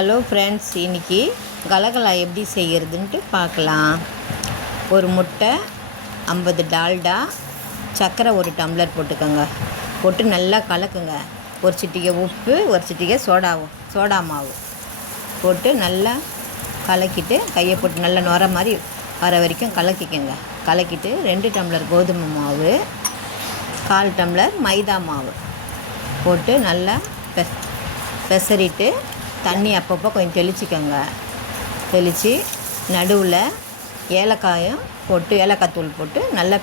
Hello friends, இன்றைக்கி கலகலா எப்படி செய்கிறதுன்ட்டு பார்க்கலாம். ஒரு முட்டை, 50 டால்டா, சர்க்கரை ஒரு டம்ளர் போட்டுக்கோங்க. போட்டு நல்லா கலக்குங்க. ஒரு சிட்டிகை உப்பு, ஒரு சிட்டிகை சோடா மாவு போட்டு நல்லா கலக்கிட்டு கையை போட்டு நல்லா நுர மாதிரி வர வரைக்கும் கலக்கிக்கோங்க. கலக்கிட்டு 2 டம்ளர் கோதுமை மாவு, 1/4 டம்ளர் மைதா மாவு போட்டு நல்லா பெசரிட்டு தண்ணி அப்பப்போ கொஞ்சம் தெளிச்சிக்கோங்க. தெளித்து நடுவில் ஏலக்காயும் போட்டு ஏலக்காய் தூள் போட்டு நல்லா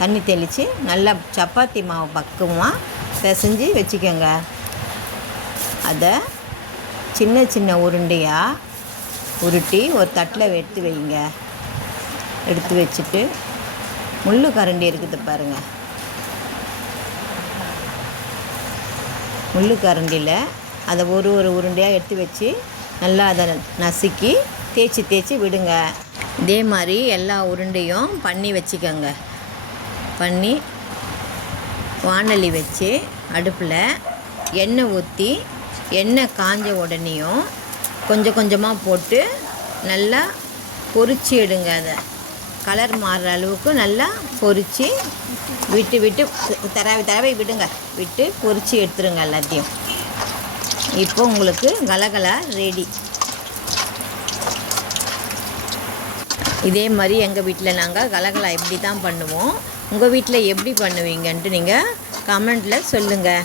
தண்ணி தெளித்து நல்லா சப்பாத்தி மாவு பக்குவமாக பிசைஞ்சு வச்சுக்கோங்க. அதை சின்ன சின்ன உருண்டையாக உருட்டி ஒரு தட்டில் எடுத்து வைங்க. எடுத்து வச்சுட்டு முள்ளு கரண்டி இருக்குது பாருங்கள். முள்ளு கரண்டியில் அதை ஒரு உருண்டையாக எடுத்து வச்சு நல்லா அதை நசுக்கி தேய்ச்சி விடுங்க. இதே மாதிரி எல்லா உருண்டையும் பண்ணி வச்சுக்கோங்க. பண்ணி வாணலி வச்சு அடுப்பில் எண்ணெய் ஊற்றி எண்ணெய் காஞ்ச உடனேயும் கொஞ்சம் கொஞ்சமாக போட்டு நல்லா பொரிச்சு எடுங்க. அதை கலர் மாறுற அளவுக்கு நல்லா பொரித்து விட்டு தடவை விடுங்க. விட்டு பொரித்து எடுத்துருங்க எல்லாத்தையும். இப்போ உங்களுக்கு கலகலா ரெடி. இதே மாதிரி எங்கள் வீட்டில் நாங்கள் கலகலா இப்படி தான் பண்ணுவோம். உங்கள் வீட்டில் எப்படி பண்ணுவீங்கன்ட்டு நீங்கள் கமெண்ட்டில் சொல்லுங்கள்.